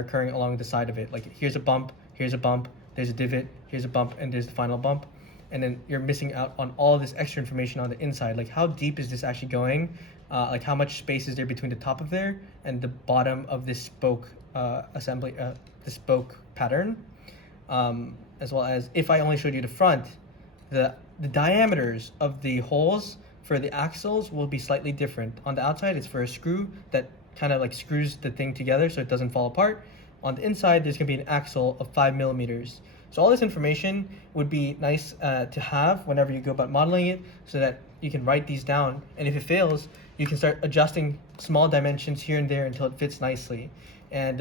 occurring along the side of it. Like here's a bump, there's a divot, here's a bump, and there's the final bump. And then you're missing out on all this extra information on the inside. Like how deep is this actually going? Like how much space is there between the top of there and the bottom of this spoke assembly, the spoke pattern? As well as if I only showed you the front, the diameters of the holes for the axles will be slightly different. On the outside, it's for a screw that kind of like screws the thing together so it doesn't fall apart. On the inside, there's gonna be an axle of 5 millimeters. So all this information would be nice to have whenever you go about modeling it so that you can write these down. And if it fails, you can start adjusting small dimensions here and there until it fits nicely. And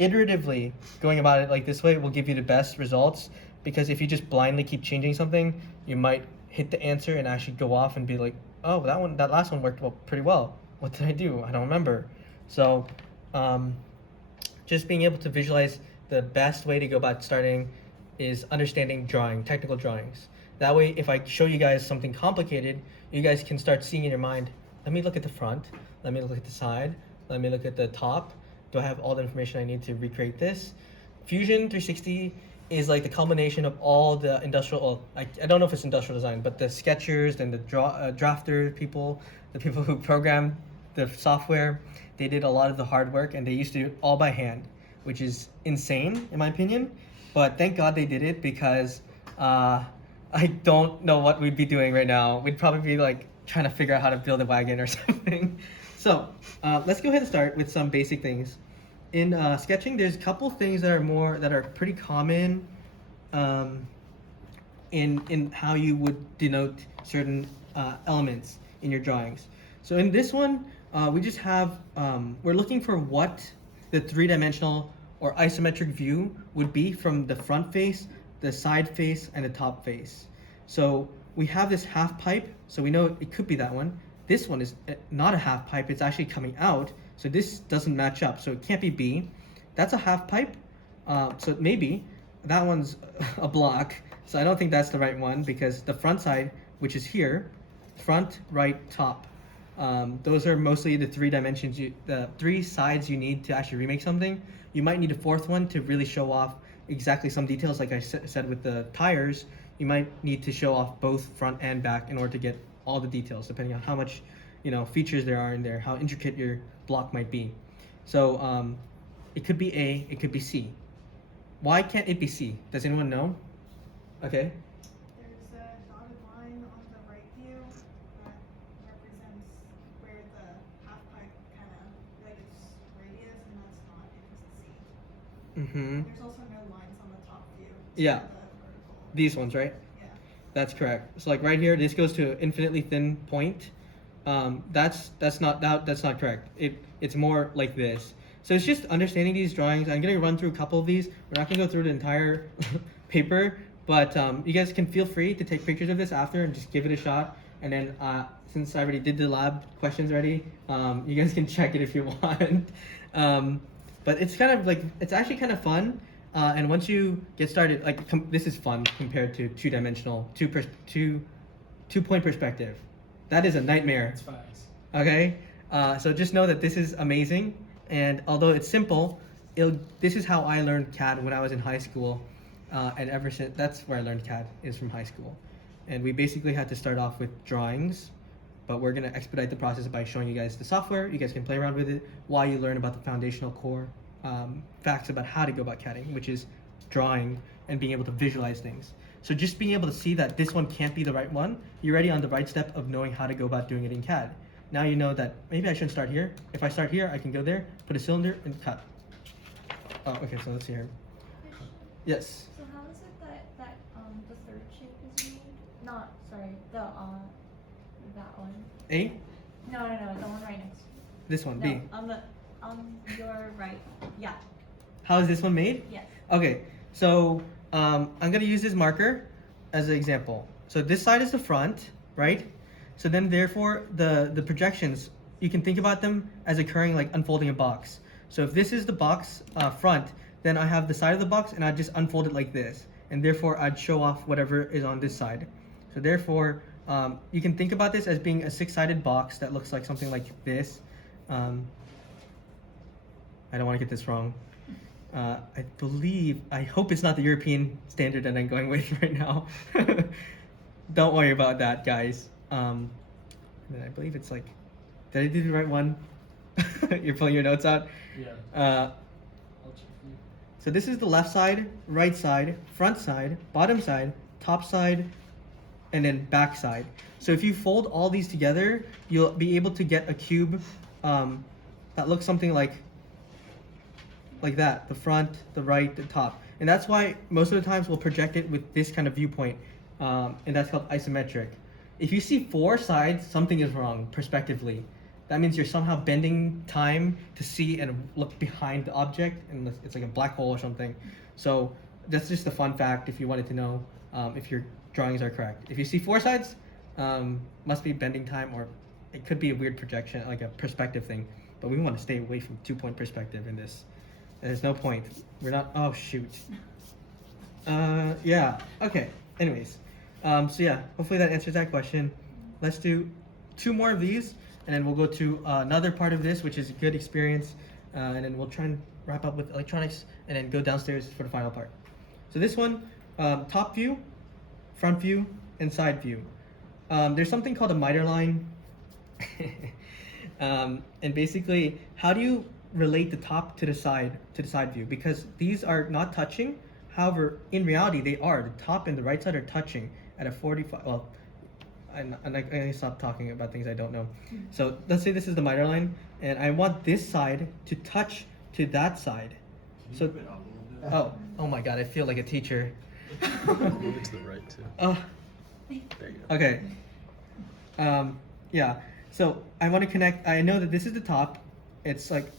iteratively going about it like this way will give you the best results, because if you just blindly keep changing something, you might hit the answer and actually go off and be like, oh, that last one worked pretty well. What did I do? I don't remember. So just being able to visualize, the best way to go about starting is understanding technical drawings. That way, if I show you guys something complicated, you guys can start seeing in your mind, let me look at the front, let me look at the side, let me look at the top. Do I have all the information I need to recreate this? Fusion 360 is like the culmination of all the industrial, I don't know if it's industrial design, but the sketchers and the drafter people, the people who program the software, they did a lot of the hard work, and they used to do it all by hand, which is insane in my opinion. But thank God they did it, because I don't know what we'd be doing right now. We'd probably be like trying to figure out how to build a wagon or something. So let's go ahead and start with some basic things. In sketching, there's a couple things that are pretty common in how you would denote certain elements in your drawings. So in this one, we just have, we're looking for what the three-dimensional or isometric view would be from the front face, the side face, and the top face. So we have this half pipe, so we know it could be that one. This one is not a half pipe, it's actually coming out, so this doesn't match up, so it can't be B. That's a half pipe, so maybe that one's a block, so I don't think that's the right one, because the front side, which is here, front, right, top, those are mostly the three dimensions, the three sides you need to actually remake something. You might need a fourth one to really show off exactly some details, like I said with the tires. You might need to show off both front and back in order to get all the details, depending on how much features there are in there, how intricate your block might be. So it could be A, it could be C. Why can't it be C? Does anyone know? Okay. There's a dotted line on the right view that represents where the half pipe kind of, like its radius, and that's not, it doesn't see. Mm-hmm. There's also no lines on the top view. Yeah. The vertical. These ones, right? Yeah. That's correct. So like right here, this goes to an infinitely thin point. That's not correct. It's more like this. So it's just understanding these drawings. I'm gonna run through a couple of these. We're not gonna go through the entire paper, but you guys can feel free to take pictures of this after and just give it a shot. And then since I already did the lab questions already, you guys can check it if you want. But it's kind of like, it's actually kind of fun. And once you get started, like this is fun compared to two-dimensional, two-point perspective. That is a nightmare. It's fast. Okay, so just know that this is amazing, and although it's simple, this is how I learned CAD when I was in high school, and ever since, that's where I learned CAD, is from high school. And we basically had to start off with drawings, but we're gonna expedite the process by showing you guys the software. You guys can play around with it while you learn about the foundational core facts about how to go about CADing, which is drawing and being able to visualize things. So just being able to see that this one can't be the right one, you're already on the right step of knowing how to go about doing it in CAD. Now you know that maybe I shouldn't start here. If I start here, I can go there, put a cylinder, and cut. Oh, okay, so let's see here. Yes? So how is it that the third shape is made? Not, sorry, that one. A? No, the one right next to you. This one, No, B. on your right. Yeah. How is this one made? Yes. Okay, so I'm gonna use this marker as an example. So this side is the front, right? So then therefore the projections, you can think about them as occurring like unfolding a box. So if this is the box front, then I have the side of the box and I just unfold it like this. And therefore I'd show off whatever is on this side. So therefore you can think about this as being a six-sided box that looks like something like this. I don't want to get this wrong. I believe, I hope it's not the European standard that I'm going with right now. Don't worry about that, guys. And then I believe it's like, did I do the right one? You're pulling your notes out? Yeah. I'll check for you. So this is the left side, right side, front side, bottom side, top side, and then back side. So if you fold all these together, you'll be able to get a cube that looks something like that, the front, the right, the top. And that's why most of the times we'll project it with this kind of viewpoint, and that's called isometric. If you see four sides, something is wrong perspectively. That means you're somehow bending time to see and look behind the object, and it's like a black hole or something. So that's just a fun fact if you wanted to know if your drawings are correct. If you see four sides, must be bending time, or it could be a weird projection, like a perspective thing. But we want to stay away from 2-point perspective in this. There's no point. We're not. Oh shoot. Yeah. Okay. Anyways, so yeah. Hopefully that answers that question. Let's do 2 more of these, and then we'll go to another part of this, which is a good experience, and then we'll try and wrap up with electronics, and then go downstairs for the final part. So this one, top view, front view, and side view. There's something called a miter line, and basically, how do you relate the top to the side view? Because these are not touching. However, in reality, they are. The top and the right side are touching at a 45. Well, I'm gonna stop talking about things I don't know. So let's say this is the miter line, and I want this side to touch to that side. So, oh my God, I feel like a teacher. Move it to the right too. Oh. There you go. Okay. Yeah. So I want to connect. I know that this is the top. It's like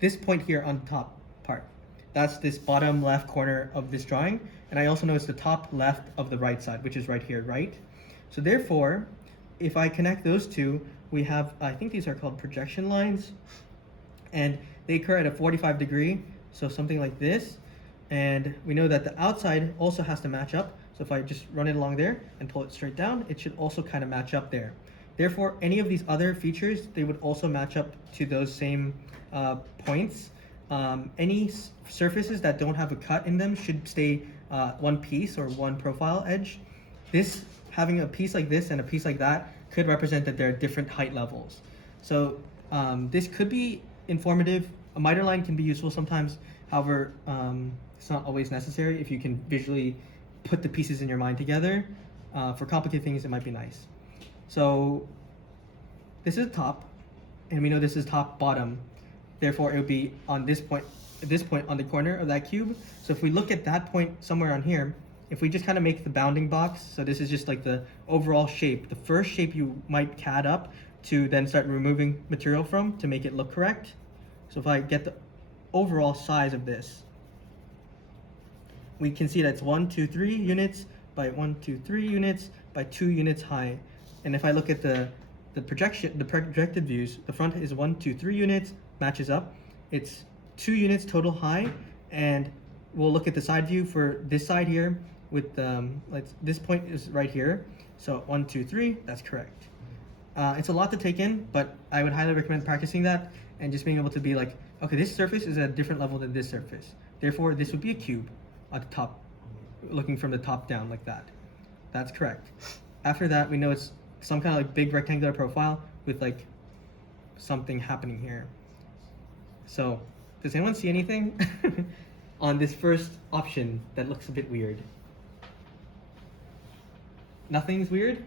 this point here on the top part. That's this bottom left corner of this drawing. And I also know it's the top left of the right side, which is right here, right? So therefore, if I connect those two, we have, I think these are called projection lines. And they occur at a 45 degree. So something like this. And we know that the outside also has to match up. So if I just run it along there and pull it straight down, it should also kind of match up there. Therefore, any of these other features, they would also match up to those same points. Any surfaces that don't have a cut in them should stay one piece or one profile edge. This, having a piece like this and a piece like that, could represent that there are different height levels. So this could be informative. A miter line can be useful sometimes. However, it's not always necessary. If you can visually put the pieces in your mind together, for complicated things, it might be nice. So this is top, and we know this is top bottom. Therefore, it would be on this point on the corner of that cube. So if we look at that point somewhere on here, if we just kind of make the bounding box, so this is just like the overall shape, the first shape you might CAD up to then start removing material from to make it look correct. So if I get the overall size of this, we can see that it's 1, 2, 3 units by 1, 2, 3 units by 2 units high. And if I look at the projected views, the front is 1, 2, 3 units, matches up. It's 2 units total high, and we'll look at the side view for this side here with this point is right here. So 1, 2, 3, that's correct. It's a lot to take in, but I would highly recommend practicing that and just being able to be like, okay, this surface is at a different level than this surface. Therefore, this would be a cube at the top, looking from the top down like that. That's correct. After that, we know it's some kind of like big rectangular profile with like something happening here. So, does anyone see anything on this first option that looks a bit weird? Nothing's weird?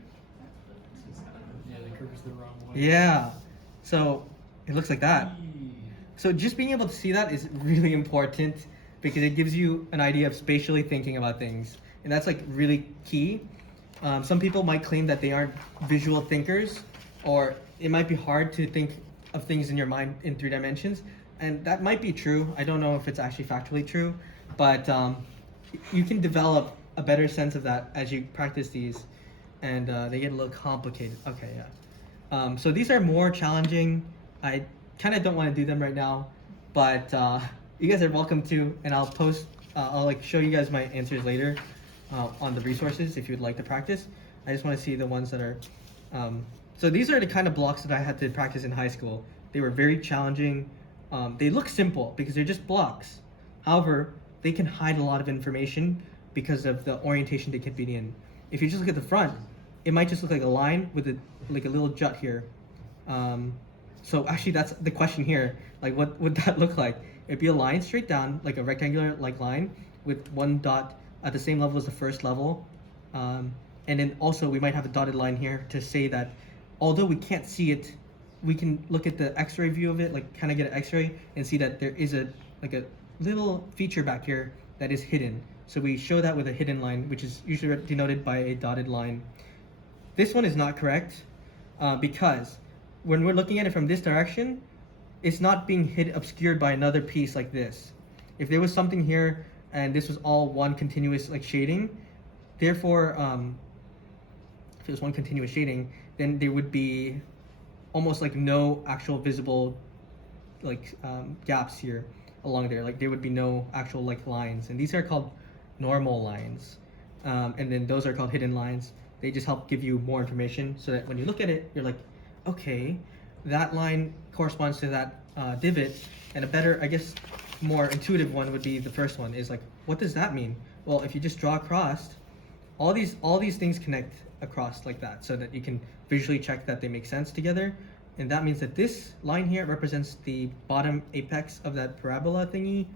Yeah, the curve is the wrong way. Yeah. So, it looks like that. So just being able to see that is really important because it gives you an idea of spatially thinking about things. And that's like really key. Some people might claim that they aren't visual thinkers, or it might be hard to think of things in your mind in 3 dimensions. And that might be true. I don't know if it's actually factually true, but you can develop a better sense of that as you practice these, and they get a little complicated. Okay, yeah. So these are more challenging. I kind of don't want to do them right now, but you guys are welcome to, and I'll post, I'll like show you guys my answers later on the resources if you'd like to practice. I just want to see the ones that are, so these are the kind of blocks that I had to practice in high school. They were very challenging. They look simple because they're just blocks. However, they can hide a lot of information because of the orientation they can be in. If you just look at the front, it might just look like a line with like a little jut here. So actually, that's the question here. Like, what would that look like? It'd be a line straight down, like a rectangular like line with one dot at the same level as the first level. And then also we might have a dotted line here to say that although we can't see it, we can look at the X-ray view of it, like kind of get an X-ray and see that there is a little feature back here that is hidden. So we show that with a hidden line, which is usually denoted by a dotted line. This one is not correct because when we're looking at it from this direction, it's not being obscured by another piece like this. If there was something here and this was all one continuous like shading, therefore, if it was one continuous shading, then there would be almost like no actual visible like gaps here along there. Like there would be no actual like lines, and these are called normal lines, and then those are called hidden lines. They just help give you more information so that when you look at it, you're like, okay, that line corresponds to that divot. And a better, I guess, more intuitive one would be the first one. Is like, what does that mean? Well, if you just draw across, all these things connect across like that, so that you can visually check that they make sense together. And that means that this line here represents the bottom apex of that parabola thingy,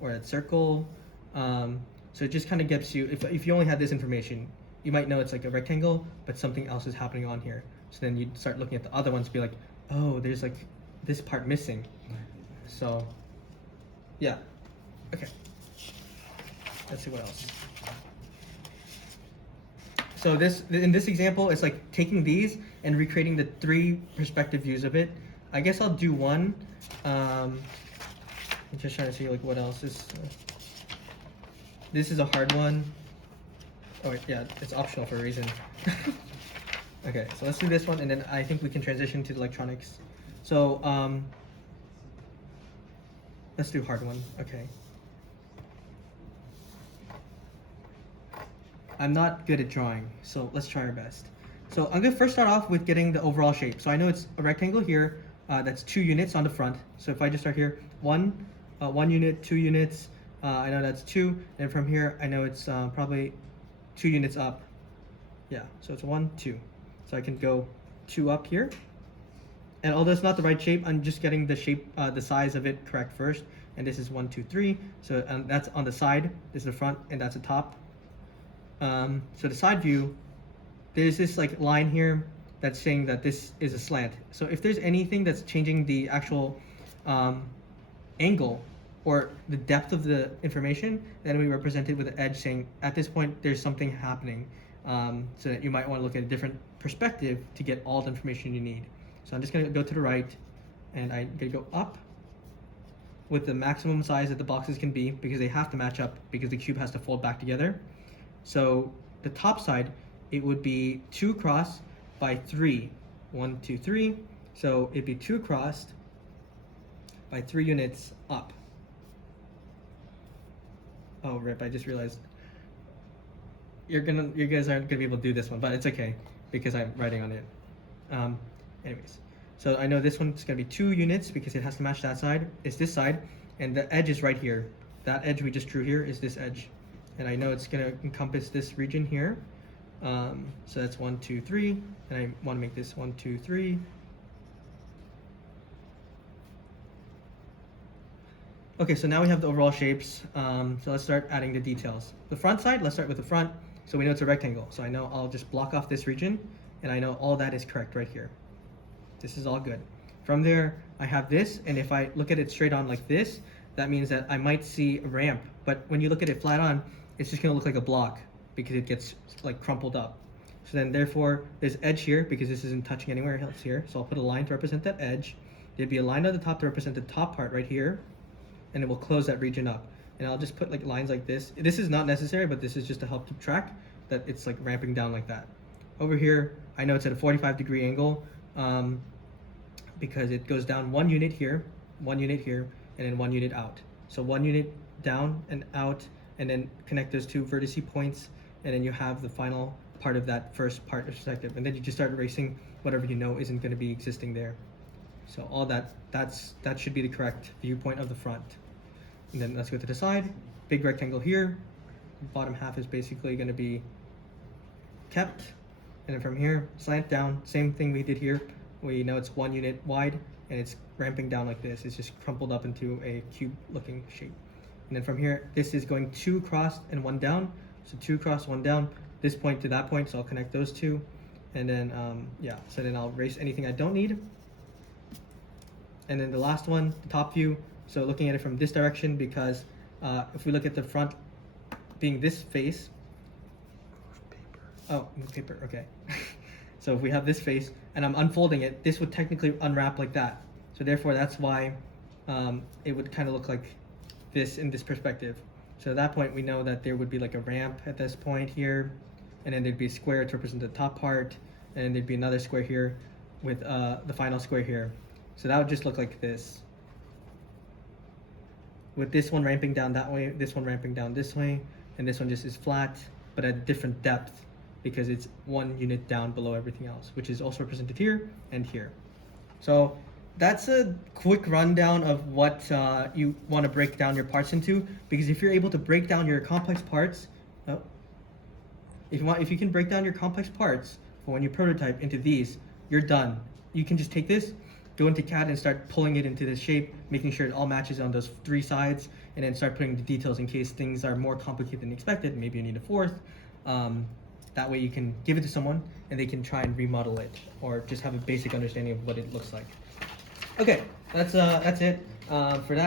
or that circle. So it just kind of gets you, if you only had this information, you might know it's like a rectangle, but something else is happening on here. So then you'd start looking at the other ones, be like, oh, there's like this part missing. So, yeah. Okay. Let's see what else. So in this example, it's like taking these and recreating the 3 perspective views of it. I guess I'll do one. I'm just trying to see like what else is. This is a hard one. Oh wait, yeah, it's optional for a reason. Okay, so let's do this one, and then I think we can transition to the electronics. So let's do hard one. Okay. I'm not good at drawing, so let's try our best. So I'm gonna first start off with getting the overall shape. So I know it's a rectangle here that's 2 units on the front. So if I just start here, 1 unit, 2 units, I know that's 2, and from here I know it's probably 2 units up. Yeah, so it's 1, 2. So I can go 2 up here. And although it's not the right shape, I'm just getting the shape, the size of it correct first. And this is 1, 2, 3. So that's on the side. This is the front, and that's the top. So the side view, there's this like line here that's saying that this is a slant. So if there's anything that's changing the actual angle or the depth of the information, then we represent it with an edge saying at this point there's something happening. So that you might want to look at a different perspective to get all the information you need. So I'm just going to go to the right, and I'm going to go up with the maximum size that the boxes can be, because they have to match up, because the cube has to fold back together. So the top side, it would be 2 across by 3. 1, 2, 3. So it'd be 2 across by 3 units up. Oh, rip, I just realized you guys aren't gonna be able to do this one, but it's okay because I'm writing on it. Anyways, so I know this one's gonna be 2 units because it has to match that side. It's this side, and the edge is right here. That edge we just drew here is this edge, and I know it's gonna encompass this region here. So that's 1, 2, 3, and I want to make this 1, 2, 3. Okay, so now we have the overall shapes. So let's start adding the details. The front side, let's start with the front. So we know it's a rectangle. So I know I'll just block off this region, and I know all that is correct right here. This is all good. From there, I have this, and if I look at it straight on like this, that means that I might see a ramp. But when you look at it flat on, it's just gonna look like a block because it gets like crumpled up. So then therefore, there's edge here because this isn't touching anywhere else here. So I'll put a line to represent that edge. There'd be a line at the top to represent the top part right here, and it will close that region up. And I'll just put like lines like this. This is not necessary, but this is just to help keep track that it's like ramping down like that. Over here, I know it's at a 45-degree angle because it goes down 1 unit here, 1 unit here, and then 1 unit out. So 1 unit down and out, and then connect those 2 vertice points, and then you have the final part of that first part perspective. And then you just start erasing whatever you know isn't going to be existing there. So all that should be the correct viewpoint of the front. And then let's go to the side. Big rectangle here. Bottom half is basically going to be kept. And then from here, slant down. Same thing we did here. We know it's 1 unit wide and it's ramping down like this. It's just crumpled up into a cube-looking shape. And then from here, this is going 2 across and 1 down. So 2 across, 1 down. This point to that point, so I'll connect those two. And then, yeah, so then I'll erase anything I don't need. And then the last one, the top view. So looking at it from this direction, because if we look at the front being this face. Oh, move paper, okay. So if we have this face and I'm unfolding it, this would technically unwrap like that. So therefore, that's why it would kind of look like this in this perspective. So at that point, we know that there would be like a ramp at this point here, and then there'd be a square to represent the top part, and then there'd be another square here with the final square here. So that would just look like this. With this one ramping down that way, this one ramping down this way, and this one just is flat, but at a different depth because it's 1 unit down below everything else, which is also represented here and here. So that's a quick rundown of what you want to break down your parts into, because if you're able to break down your complex parts, if you can break down your complex parts for when you prototype into these, you're done. You can just take this, go into CAD and start pulling it into this shape, making sure it all matches on those 3 sides, and then start putting the details in case things are more complicated than expected. Maybe you need a 4th. That way you can give it to someone and they can try and remodel it or just have a basic understanding of what it looks like. Okay, that's it for that.